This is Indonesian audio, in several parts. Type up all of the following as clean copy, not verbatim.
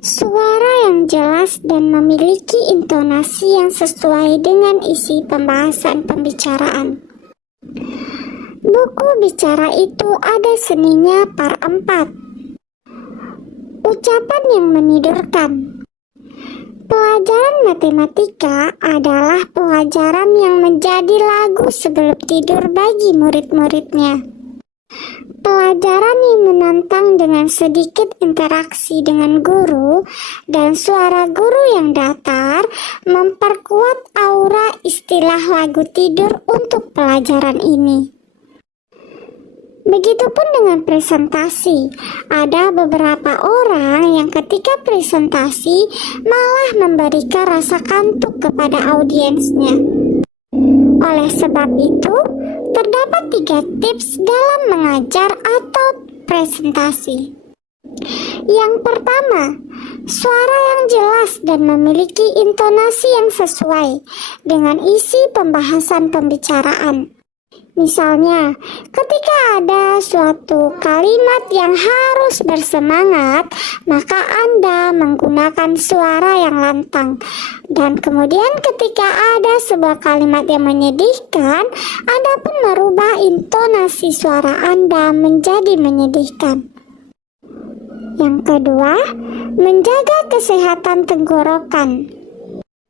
Suara yang jelas dan memiliki intonasi yang sesuai dengan isi pembahasan pembicaraan. Buku bicara itu ada seninya par 4. Ucapan yang menidurkan. Pelajaran matematika adalah pelajaran yang menjadi lagu sebelum tidur bagi murid-muridnya. Pelajaran yang menantang dengan sedikit interaksi dengan guru dan suara guru yang datar memperkuat aura istilah lagu tidur untuk pelajaran ini. Begitupun dengan presentasi, ada beberapa orang yang ketika presentasi malah memberikan rasa kantuk kepada audiensnya. Oleh sebab itu, terdapat 3 tips dalam mengajar atau presentasi. Yang pertama, suara yang jelas dan memiliki intonasi yang sesuai dengan isi pembahasan pembicaraan. Misalnya, ketika ada suatu kalimat yang harus bersemangat, maka Anda menggunakan suara yang lantang. Dan kemudian ketika ada sebuah kalimat yang menyedihkan, Anda pun merubah intonasi suara Anda menjadi menyedihkan. Yang kedua, menjaga kesehatan tenggorokan.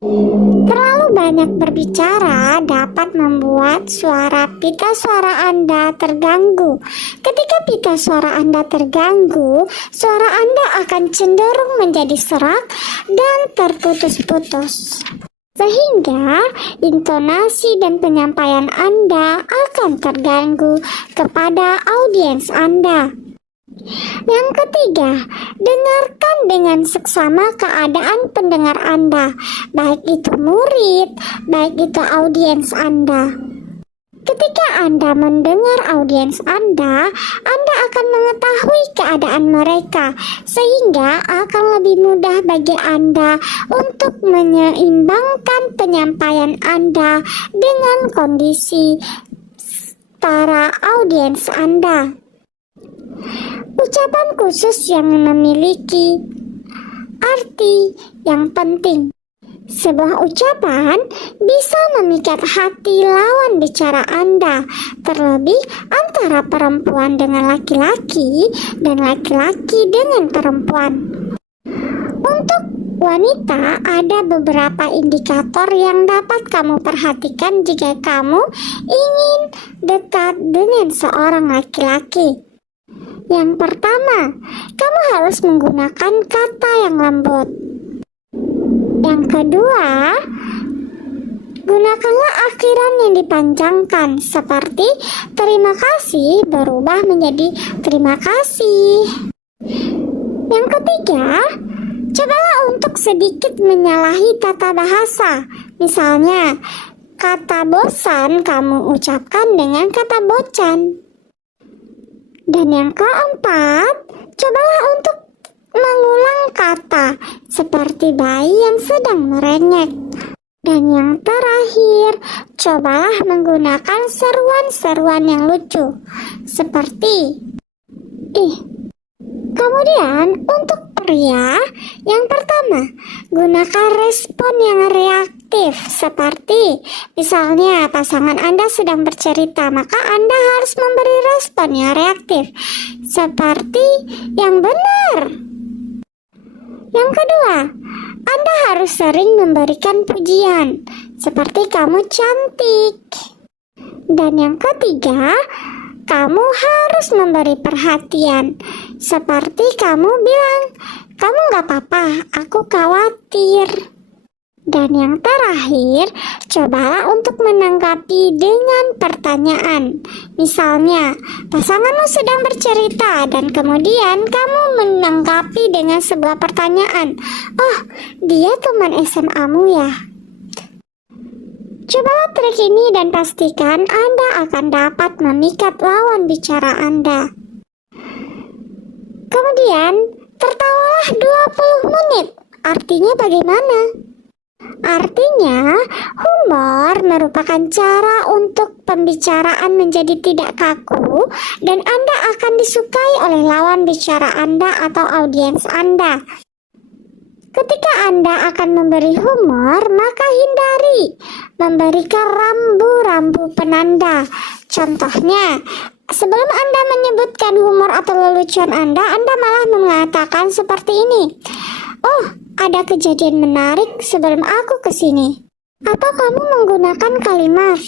Terlalu banyak berbicara dapat membuat pita suara Anda terganggu. Ketika pita suara Anda terganggu, suara Anda akan cenderung menjadi serak dan terputus-putus. Sehingga intonasi dan penyampaian Anda akan terganggu kepada audiens Anda. Yang ketiga, dengarkan dengan seksama keadaan pendengar Anda, baik itu murid, baik itu audiens Anda. Ketika Anda mendengar audiens Anda akan mengetahui keadaan mereka, sehingga akan lebih mudah bagi Anda untuk menyeimbangkan penyampaian Anda dengan kondisi para audiens Anda. Ucapan khusus yang memiliki arti yang penting. Sebuah ucapan bisa memikat hati lawan bicara Anda, terlebih antara perempuan dengan laki-laki dan laki-laki dengan perempuan. Untuk wanita, ada beberapa indikator yang dapat kamu perhatikan jika kamu ingin dekat dengan seorang laki-laki. Yang pertama, kamu harus menggunakan kata yang lembut. Yang kedua, gunakanlah akhiran yang dipanjangkan, seperti terima kasih berubah menjadi terima kasih. Yang ketiga, cobalah untuk sedikit menyalahi tata bahasa. Misalnya, kata bosan kamu ucapkan dengan kata bocan. Dan yang keempat, cobalah untuk mengulang kata seperti bayi yang sedang merengek. Dan yang terakhir, cobalah menggunakan seruan-seruan yang lucu seperti ih. Kemudian untuk pria, yang pertama, gunakan respon yang reaktif seperti misalnya pasangan Anda sedang bercerita, maka Anda harus memberi respon yang reaktif seperti yang benar. Yang kedua, Anda harus sering memberikan pujian seperti kamu cantik. Dan yang ketiga, kamu harus memberi perhatian seperti kamu bilang, kamu gak apa-apa, aku khawatir. Dan yang terakhir, cobalah untuk menanggapi dengan pertanyaan. Misalnya, pasanganmu sedang bercerita dan kemudian kamu menanggapi dengan sebuah pertanyaan. Oh, dia teman SMA-mu ya? Cobalah trik ini dan pastikan Anda akan dapat memikat lawan bicara Anda. Kemudian, tertawalah 20 menit. Artinya bagaimana? Artinya, humor merupakan cara untuk pembicaraan menjadi tidak kaku dan Anda akan disukai oleh lawan bicara Anda atau audiens Anda. Ketika Anda akan memberi humor, maka hindari memberikan rambu-rambu penanda. Contohnya, sebelum Anda menyebutkan humor atau lelucon Anda malah mengatakan seperti ini. Oh, ada kejadian menarik sebelum aku kesini. Atau kamu menggunakan kalimat,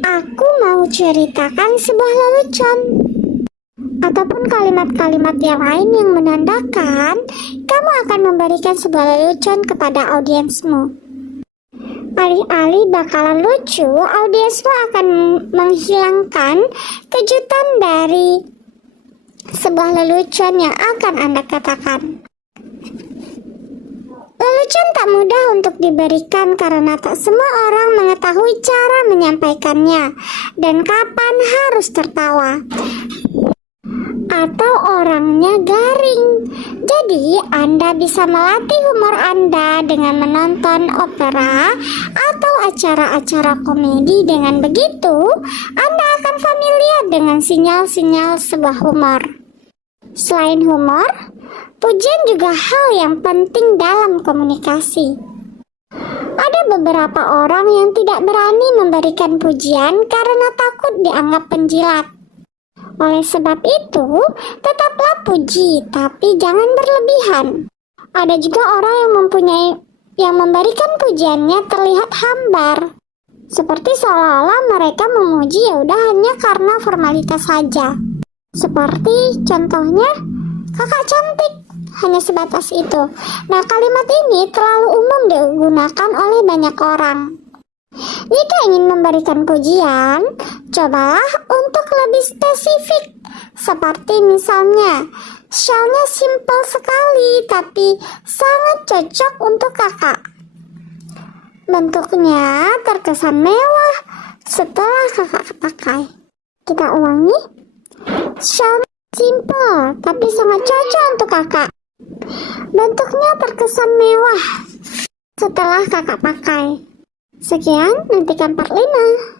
aku mau ceritakan sebuah lelucon. Ataupun kalimat-kalimat yang lain yang menandakan kamu akan memberikan sebuah lelucon kepada audiensmu. Alih-alih bakalan lucu, audiensmu akan menghilangkan kejutan dari sebuah lelucon yang akan Anda katakan. Lelucon tak mudah untuk diberikan karena tak semua orang mengetahui cara menyampaikannya dan kapan harus tertawa. Atau orangnya garing. Jadi Anda bisa melatih humor Anda dengan menonton opera atau acara-acara komedi. Dengan begitu, Anda akan familiar dengan sinyal-sinyal sebuah humor. Selain humor, pujian juga hal yang penting dalam komunikasi. Ada beberapa orang yang tidak berani memberikan pujian karena takut dianggap penjilat. Oleh sebab itu, tetaplah puji, tapi jangan berlebihan. Ada juga orang yang memberikan pujiannya terlihat hambar, seperti seolah-olah mereka memuji hanya karena formalitas saja. Seperti contohnya, kakak cantik, hanya sebatas itu. Nah, kalimat ini terlalu umum digunakan oleh banyak orang. Jika ingin memberikan pujian, cobalah untuk lebih spesifik. Seperti misalnya, shawlnya simpel sekali tapi sangat cocok untuk kakak. Bentuknya terkesan mewah setelah kakak pakai. Kita ulangi. Shawlnya simpel tapi sangat cocok untuk kakak. Bentuknya terkesan mewah setelah kakak pakai. Sekian, nantikan part 5.